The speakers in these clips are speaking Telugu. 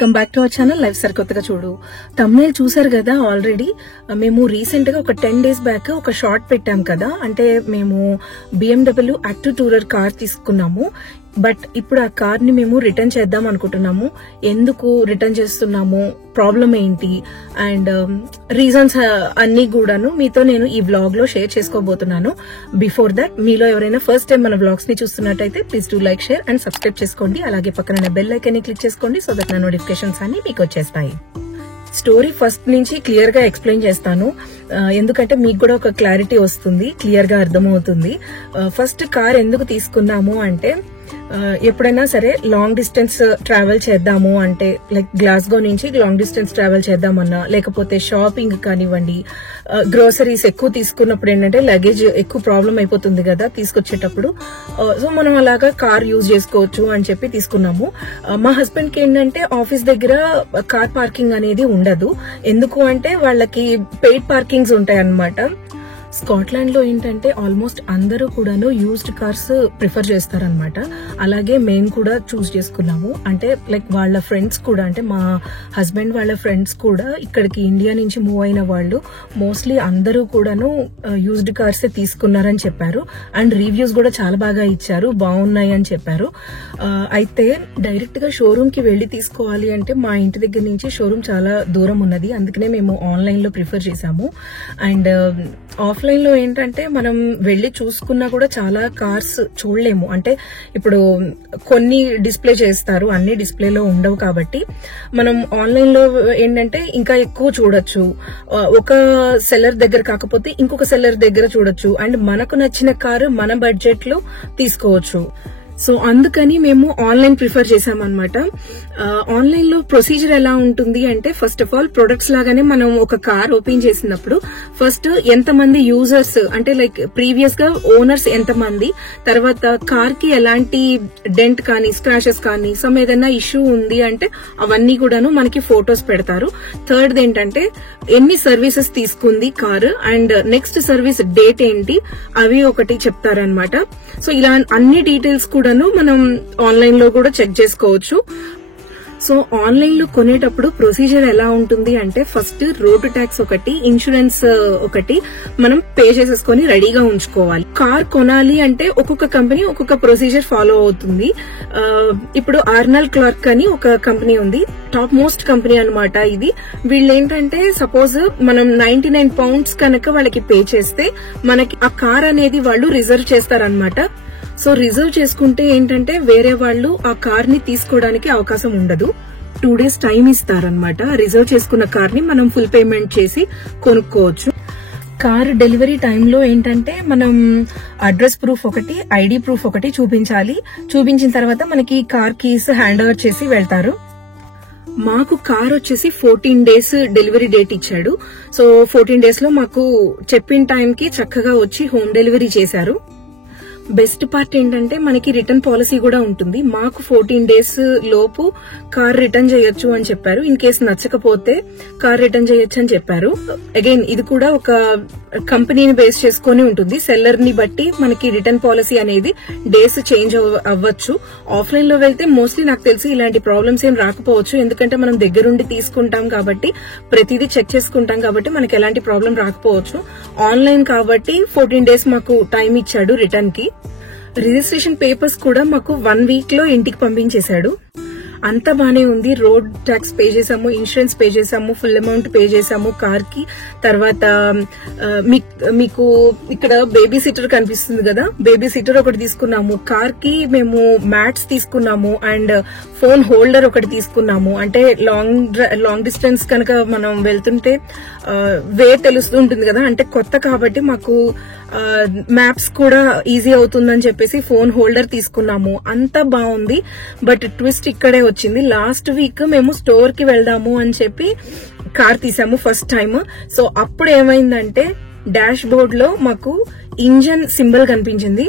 Welcome back to our channel life sir కొత్తగా చూడు. తమ్నేల్ చూసారు కదా ఆల్రెడీ. మేము రీసెంట్ గా ఒక 10 days బ్యాక్ ఒక షార్ట్ పెట్టాం కదా, అంటే మేము BMW యాక్టివ్ టూరర్ కార్ తీసుకున్నాము. బట్ ఇప్పుడు ఆ కార్ ని మేము రిటర్న్ చేద్దాం అనుకుంటున్నాము. ఎందుకు రిటర్న్ చేస్తున్నాము, ప్రాబ్లం ఏంటి అండ్ రీజన్స్ అన్ని కూడాను మీతో నేను ఈ వ్లాగ్ లో షేర్ చేసుకోబోతున్నాను. బిఫోర్ దట్ మీలో ఎవరైనా ఫస్ట్ టైం మన వ్లాగ్స్ ని చూస్తున్నట్టయితే please do like, share and subscribe చేసుకోండి. అలాగే పక్కన బెల్ ఐకాన్ ని క్లిక్ చేసుకోండి సో దట్ నా నోటిఫికేషన్స్ అన్ని మీకు వచ్చేస్తాయి. స్టోరీ ఫస్ట్ నుంచి క్లియర్ గా ఎక్స్ప్లెయిన్ చేస్తాను, ఎందుకంటే మీకు కూడా ఒక క్లారిటీ వస్తుంది, క్లియర్ గా అర్థమవుతుంది. ఫస్ట్ కార్ ఎందుకు తీసుకున్నాము అంటే, ఎప్పుడైనా సరే లాంగ్ డిస్టెన్స్ ట్రావెల్ చేద్దాము అంటే, లైక్ గ్లాస్గో నుంచి లాంగ్ డిస్టెన్స్ ట్రావెల్ చేద్దామన్నా, లేకపోతే షాపింగ్ కానివ్వండి, గ్రోసరీస్ ఎక్కువ తీసుకున్నప్పుడు ఏంటంటే లగేజ్ ఎక్కువ ప్రాబ్లం అయిపోతుంది కదా తీసుకొచ్చేటప్పుడు. సో మనం అలాగా కార్ యూజ్ చేసుకోవచ్చు అని చెప్పి తీసుకున్నాము. మా హస్బెండ్ కి ఏంటంటే ఆఫీస్ దగ్గర కార్ పార్కింగ్ అనేది ఉండదు. ఎందుకు అంటే వాళ్ళకి పెయిడ్ పార్కింగ్స్ ఉంటాయి అన్నమాట. స్కాట్లాండ్ లో ఏంటంటే ఆల్మోస్ట్ అందరూ కూడాను యూజ్డ్ కార్స్ ప్రిఫర్ చేస్తారనమాట. అలాగే మేము కూడా చూస్ చేసుకున్నాము. అంటే లైక్ వాళ్ళ ఫ్రెండ్స్ కూడా, అంటే మా హస్బెండ్ వాళ్ళ ఫ్రెండ్స్ కూడా ఇక్కడికి ఇండియా నుంచి మూవ్ అయిన వాళ్ళు మోస్ట్లీ అందరూ కూడాను యూజ్డ్ కార్స్ తీసుకున్నారని చెప్పారు. అండ్ రివ్యూస్ కూడా చాలా బాగా ఇచ్చారు, బాగున్నాయి అని చెప్పారు. అయితే డైరెక్ట్ గా షోరూమ్ కి వెళ్లి తీసుకోవాలి అంటే మా ఇంటి దగ్గర నుంచి షోరూమ్ చాలా దూరం ఉన్నది, అందుకనే మేము ఆన్లైన్ లో ప్రిఫర్ చేసాము. అండ్ ఆఫ్లైన్ లో ఏంటంటే మనం వెళ్లి చూసుకున్నా కూడా చాలా కార్స్ చూడలేము. అంటే ఇప్పుడు కొన్ని డిస్ప్లే చేస్తారు, అన్ని డిస్ప్లేలో ఉండవు. కాబట్టి మనం ఆన్లైన్ లో ఏంటంటే ఇంకా ఎక్కువ చూడొచ్చు. ఒక సెల్లర్ దగ్గర కాకపోతే ఇంకొక సెల్లర్ దగ్గర చూడొచ్చు. అండ్ మనకు నచ్చిన కారు మన బడ్జెట్ లో తీసుకోవచ్చు. సో అందుకని మేము ఆన్లైన్ ప్రిఫర్ చేసామన్నమాట. ఆన్లైన్ లో ప్రొసీజర్ ఎలా ఉంటుంది అంటే, ఫస్ట్ ఆఫ్ ఆల్ ప్రొడక్ట్స్ లాగానే మనం ఒక కార్ ఓపెన్ చేసినప్పుడు ఫస్ట్ ఎంతమంది యూజర్స్, అంటే లైక్ ప్రీవియస్ గా ఓనర్స్ ఎంతమంది, తర్వాత కార్ కి ఎలాంటి డెంట్ కానీ స్క్రాచెస్ కానీ సమ్ ఏదైనా ఇష్యూ ఉంది అంటే అవన్నీ కూడాను మనకి ఫొటోస్ పెడతారు. థర్డ్ ఏంటంటే ఎన్ని సర్వీసెస్ తీసుకుంది car and next service date ఏంటి అవి ఒకటి చెప్తారనమాట. సో ఇలా అన్ని డీటెయిల్స్ కూడా మనం ఆన్లైన్ లో కూడా చెక్ చేసుకోవచ్చు. సో ఆన్లైన్ లో కొనేటప్పుడు ప్రొసీజర్ ఎలా ఉంటుంది అంటే, ఫస్ట్ రోడ్ ట్యాక్స్ ఒకటి, ఇన్సూరెన్స్ ఒకటి మనం పే చేసేసుకుని రెడీగా ఉంచుకోవాలి. కార్ కొనాలి అంటే ఒక్కొక్క కంపెనీ ఒక్కొక్క ప్రొసీజర్ ఫాలో అవుతుంది. ఇప్పుడు ఆర్నల్ క్లార్క్ అని ఒక కంపెనీ ఉంది, టాప్ మోస్ట్ కంపెనీ అనమాట ఇది. వీళ్ళు ఏంటంటే సపోజ్ మనం 99 pounds కనుక వాళ్ళకి పే చేస్తే మనకి ఆ కార్ అనేది వాళ్ళు రిజర్వ్ చేస్తారనమాట. సో రిజర్వ్ చేసుకుంటే ఏంటంటే వేరే వాళ్ళు ఆ కార్ ని తీసుకోవడానికి అవకాశం ఉండదు. 2 days టైం ఇస్తారనమాట. రిజర్వ్ చేసుకున్న కార్ ని మనం ఫుల్ పేమెంట్ చేసి కొనుక్కోవచ్చు. కార్ డెలివరీ టైంలో ఏంటంటే మనం అడ్రస్ ప్రూఫ్ ఒకటి, ఐడి ప్రూఫ్ ఒకటి చూపించాలి. చూపించిన తర్వాత మనకి కార్ కీస్ హ్యాండ్ ఓవర్ చేసి వెళ్తారు. మాకు కార్ వచ్చేసి 14 days డెలివరీ డేట్ ఇచ్చాడు. సో 14 days లో మాకు చెప్పిన టైంకి చక్కగా వచ్చి హోమ్ డెలివరీ చేశారు. బెస్ట్ పార్ట్ ఏంటంటే మనకి రిటర్న్ పాలసీ కూడా ఉంటుంది. మాకు 14 days లోపు కార్ రిటర్న్ చేయొచ్చు అని చెప్పారు. ఇన్ కేసు నచ్చకపోతే కార్ రిటర్న్ చేయొచ్చు అని చెప్పారు. అగైన్ ఇది కూడా ఒక కంపెనీని బేస్ చేసుకుని ఉంటుంది. సెల్లర్ ని బట్టి మనకి రిటర్న్ పాలసీ అనేది డేస్ చేంజ్ అవ్వచ్చు. ఆఫ్లైన్ లో వెళ్తే మోస్ట్లీ నాకు తెలిసి ఇలాంటి ప్రాబ్లమ్స్ ఏం రాకపోవచ్చు, ఎందుకంటే మనం దగ్గరుండి తీసుకుంటాం కాబట్టి ప్రతిదీ చెక్ చేసుకుంటాం కాబట్టి మనకి ఎలాంటి ప్రాబ్లం రాకపోవచ్చు. ఆన్లైన్ కాబట్టి 14 days మాకు టైం ఇచ్చాడు రిటర్న్ కి. రిజిస్ట్రేషన్ పేపర్స్ కూడా మాకు 1 week లో ఇంటికి పంపించేశాడు. అంతా బానే ఉంది. రోడ్ ట్యాక్స్ పే చేసాము, ఇన్సూరెన్స్ పే చేసాము, ఫుల్ అమౌంట్ పే చేసాము కార్ కి. తర్వాత మీకు ఇక్కడ బేబీ సిటర్ కనిపిస్తుంది కదా, బేబీ సిటర్ ఒకటి తీసుకున్నాము. కార్ కి మేము మ్యాట్స్ తీసుకున్నాము అండ్ ఫోన్ హోల్డర్ ఒకటి తీసుకున్నాము. అంటే లాంగ్ డిస్టెన్స్ కనుక మనం వెళ్తుంటే వే తెలుస్తుంటుంది కదా, అంటే కొత్త కాబట్టి మాకు మ్యాప్స్ కూడా ఈజీ అవుతుందని చెప్పేసి ఫోన్ హోల్డర్ తీసుకున్నాము. అంతా బాగుంది. బట్ ట్విస్ట్ ఇక్కడే వచ్చింది. లాస్ట్ వీక్ మేము స్టోర్ కి వెళ్దాము అని చెప్పి కార్ తీసాము ఫస్ట్ టైం. సో అప్పుడు ఏమైందంటే డాష్ బోర్డ్ లో మాకు ఇంజన్ సింబల్ కనిపించింది.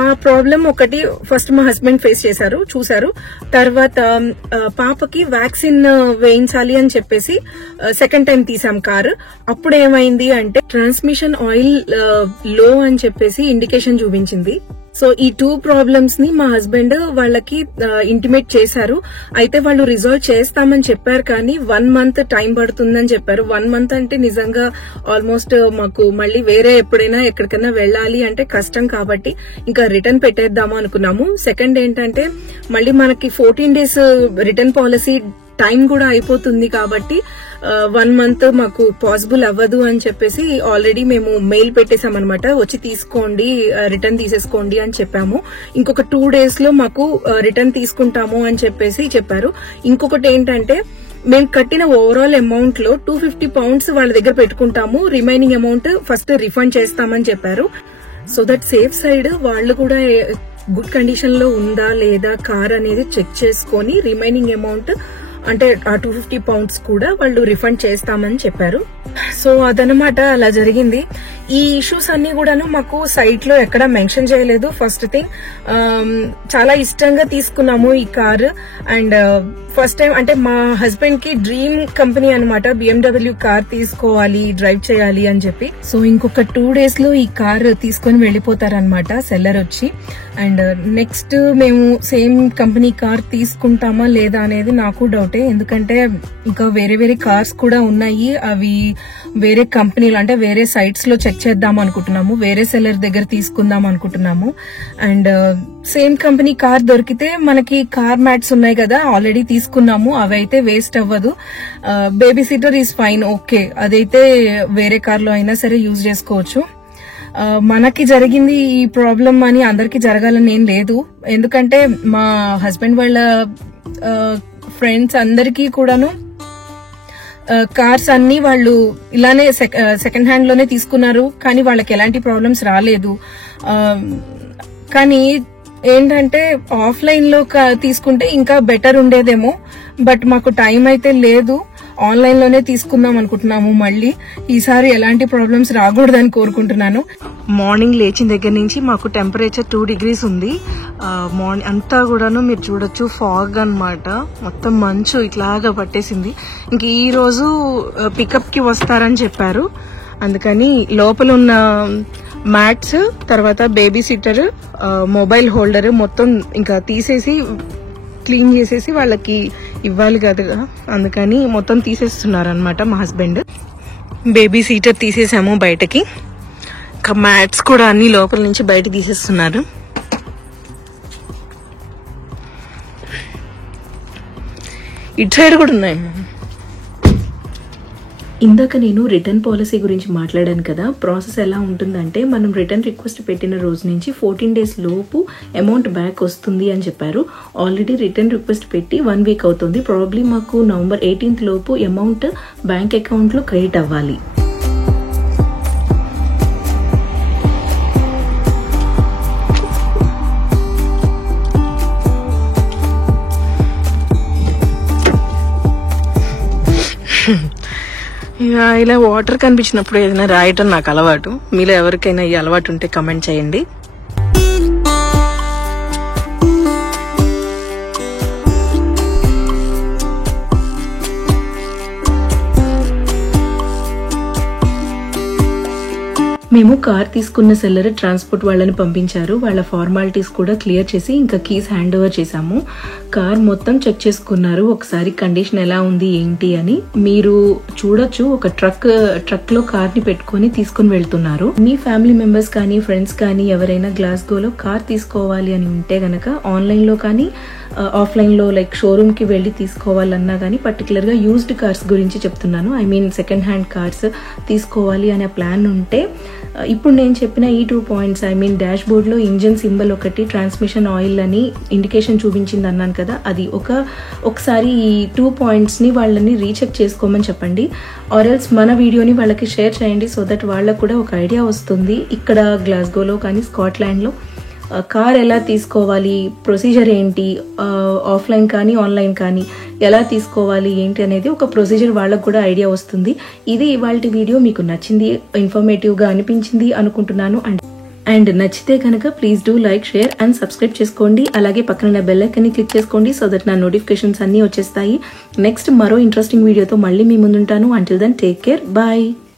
ఆ ప్రాబ్లం ఒకటి ఫస్ట్ మా హస్బెండ్ ఫేస్ చేశారు, చూశారు. తర్వాత పాపకి వ్యాక్సిన్ వేయించాలి అని చెప్పేసి సెకండ్ టైం తీసాం కారు. అప్పుడు ఏమైంది అంటే ట్రాన్స్మిషన్ ఆయిల్ లో అని చెప్పేసి ఇండికేషన్ చూపించింది. సో ఈ 2 ప్రాబ్లమ్స్ ని మా హస్బెండ్ వాళ్ళకి ఇంటిమేట్ చేశారు. అయితే వాళ్ళు రిజాల్వ్ చేస్తామని చెప్పారు, కానీ 1 month టైం పడుతుందని చెప్పారు. 1 month అంటే నిజంగా ఆల్మోస్ట్ మాకు మళ్ళీ వేరే ఎప్పుడైనా ఎక్కడికైనా వెళ్ళాలి అంటే కష్టం, కాబట్టి ఇంకా రిటర్న్ పెట్టేద్దాము అనుకున్నాము. సెకండ్ ఏంటంటే మళ్ళీ మనకి 14 days రిటర్న్ పాలసీ టైం కూడా అయిపోతుంది, కాబట్టి 1 month మాకు పాసిబుల్ అవ్వదు అని చెప్పేసి ఆల్రెడీ మేము మెయిల్ పెట్టేసాం అనమాట. వచ్చి తీసుకోండి, రిటర్న్ తీసేసుకోండి అని చెప్పాము. ఇంకొక 2 days లో మాకు రిటర్న్ తీసుకుంటాము అని చెప్పేసి చెప్పారు. ఇంకొకటి ఏంటంటే మేము కట్టిన ఓవరాల్ అమౌంట్ లో 250 pounds వాళ్ళ దగ్గర పెట్టుకుంటాము, రిమైనింగ్ అమౌంట్ ఫస్ట్ రిఫండ్ చేస్తామని చెప్పారు. సో దట్ సేఫ్ సైడ్ వాళ్ళు కూడా గుడ్ కండిషన్ లో ఉందా లేదా కార్ అనేది చెక్ చేసుకొని రిమైనింగ్ అమౌంట్ అంటే ఆ 250 pounds కూడా వాళ్ళు రిఫండ్ చేస్తామని చెప్పారు. సో అదనమాట, అలా జరిగింది. ఈ ఇష్యూస్ అన్ని కూడాను మాకు సైట్ లో ఎక్కడ మెన్షన్ చేయలేదు. ఫస్ట్ థింగ్, చాలా ఇష్టంగా తీసుకున్నాము ఈ కార్. అండ్ ఫస్ట్ టైం అంటే మా హస్బెండ్ కి డ్రీమ్ కంపెనీ అనమాట, BMW కార్ తీసుకోవాలి, డ్రైవ్ చేయాలి అని చెప్పి. సో ఇంకొక 2 days లో ఈ కార్ తీసుకొని వెళ్లిపోతారనమాట సెల్లర్ వచ్చి. అండ్ నెక్స్ట్ మేము సేమ్ కంపెనీ కార్ తీసుకుంటామా లేదా అనేది నాకు డౌటే, ఎందుకంటే ఇంకా వేరే వేరే కార్స్ కూడా ఉన్నాయి. అవి వేరే కంపెనీలు అంటే వేరే సైట్స్ లో చెక్ చేద్దాం అనుకుంటున్నాము, వేరే సెల్లర్ దగ్గర తీసుకుందాం అనుకుంటున్నాము. అండ్ సేమ్ కంపెనీ కార్ దొరికితే మనకి కార్ మ్యాట్స్ ఉన్నాయి కదా, ఆల్రెడీ తీసుకున్నాము, అవి అయితే వేస్ట్ అవ్వదు. Baby seater is fine, okay, అదైతే వేరే కార్ లో అయినా సరే యూజ్ చేసుకోవచ్చు. మనకి జరిగింది ఈ ప్రాబ్లం అని అందరికి జరగాలని ఏం లేదు, ఎందుకంటే మా హస్బెండ్ వాళ్ళ ఫ్రెండ్స్ అందరికీ కూడాను కార్స్ అన్ని వాళ్ళు ఇలానే సెకండ్ హ్యాండ్ లోనే తీసుకున్నారు, కానీ వాళ్ళకి ఎలాంటి ప్రాబ్లమ్స్ రాలేదు. కానీ ఏంటంటే ఆఫ్లైన్ లో తీసుకుంటే ఇంకా బెటర్ ఉండేదేమో, బట్ మాకు టైం అయితే లేదు, ఆన్లైన్ లోనే తీసుకుందాం అనుకుంటున్నాము. మళ్ళీ ఈసారి ఎలాంటి ప్రాబ్లమ్స్ రాకూడదని కోరుకుంటున్నాను. మార్నింగ్ లేచిన దగ్గర నుంచి మాకు టెంపరేచర్ 2 degrees ఉంది. మార్నింగ్ అంతా కూడాను మీరు చూడొచ్చు ఫాగ్ అన్నమాట, మొత్తం మంచు ఇట్లాగా పట్టేసింది. ఇంక ఈ రోజు పికప్ కి వస్తారని చెప్పారు, అందుకని లోపల ఉన్న మ్యాట్స్, తర్వాత బేబీ సిట్టర్, మొబైల్ హోల్డర్ మొత్తం ఇంకా తీసేసి క్లీన్ చేసేసి వాళ్ళకి ఇవ్వాలి కదా, అందుకని మొత్తం తీసేస్తున్నారు అనమాట మా హస్బెండ్. బేబీ సీటర్ తీసేసాము బయటకి, ఇంకా మ్యాట్స్ కూడా అన్ని లోపల నుంచి బయట తీసేస్తున్నారు. ఇటు సైడ్ కూడా ఉన్నాయి. ఇందాక నేను రిటర్న్ పాలసీ గురించి మాట్లాడాను కదా, ప్రాసెస్ ఎలా ఉంటుందంటే మనం రిటర్న్ రిక్వెస్ట్ పెట్టిన రోజు నుంచి 14 days లోపు అమౌంట్ బ్యాక్ వస్తుంది అని చెప్పారు. ఆల్రెడీ రిటర్న్ రిక్వెస్ట్ పెట్టి 1 week అవుతుంది. ప్రాబ్లీ మాకు November 18th లోపు అమౌంట్ బ్యాంక్ అకౌంట్ లో క్రెడిట్ అవ్వాలి. ఇలా వాటర్ కనిపించినప్పుడు ఏదైనా రాయటం నాకు అలవాటు. మీలో ఎవరికైనా ఈ అలవాటు ఉంటే కమెంట్ చేయండి. మేము కార్ తీసుకున్న సెల్లర్ ట్రాన్స్పోర్ట్ వాళ్ళని పంపించారు. వాళ్ళ ఫార్మాలిటీస్ కూడా క్లియర్ చేసి ఇంకా కీస్ హ్యాండ్ ఓవర్ చేశాము. కార్ మొత్తం చెక్ చేసుకున్నారు, ఒకసారి కండిషన్ ఎలా ఉంది ఏంటి అని. మీరు చూడొచ్చు, ఒక ట్రక్ లో కార్ ని పెట్టుకుని తీసుకుని వెళ్తున్నారు. మీ ఫ్యామిలీ మెంబర్స్ కానీ ఫ్రెండ్స్ కానీ ఎవరైనా గ్లాస్గోలో కార్ తీసుకోవాలి అని ఉంటే గనక ఆన్లైన్ లో కానీ ఆఫ్లైన్ లో లైక్ షోరూమ్ కి వెళ్లి తీసుకోవాలన్నా కానీ, పర్టికులర్ గా యూజ్డ్ కార్స్ గురించి చెప్తున్నాను, I mean second hand cars తీసుకోవాలి అనే ప్లాన్ ఉంటే ఇప్పుడు నేను చెప్పిన ఈ 2 points, I mean dash board లో ఇంజిన్ సింబల్ ఒకటి, ట్రాన్స్మిషన్ ఆయిల్ అని ఇండికేషన్ చూపించింది అన్నాను కదా, అది ఒకసారి ఈ 2 points ని వాళ్ళని రీచెక్ చేసుకోమని చెప్పండి. ఆర్ఎల్స్ మన వీడియోని వాళ్ళకి షేర్ చేయండి, సో దట్ వాళ్ళకు కూడా ఒక ఐడియా వస్తుంది. ఇక్కడ గ్లాస్గోలో కానీ స్కాట్లాండ్ లో కార్ ఎలా తీసుకోవాలి, ప్రొసీజర్ ఏంటి, ఆఫ్లైన్ కానీ ఆన్లైన్ కానీ ఎలా తీసుకోవాలి ఏంటి అనేది ఒక ప్రొసీజర్ వాళ్ళకు కూడా ఐడియా వస్తుంది. ఇది ఇవాల్టి వీడియో మీకు నచ్చింది, ఇన్ఫర్మేటివ్ గా అనిపించింది అనుకుంటున్నాను. అండ్ నచ్చితే కనుక please do like, share and subscribe చేసుకోండి. అలాగే పక్కన బెల్ ఐకాన్ ని క్లిక్ చేసుకోండి, సో దట్ నా నోటిఫికేషన్స్ అన్ని వచ్చేస్తాయి. నెక్స్ట్ మరో ఇంట్రెస్టింగ్ వీడియోతో మళ్ళీ మీ ముందుంటాను. Until then take care, bye.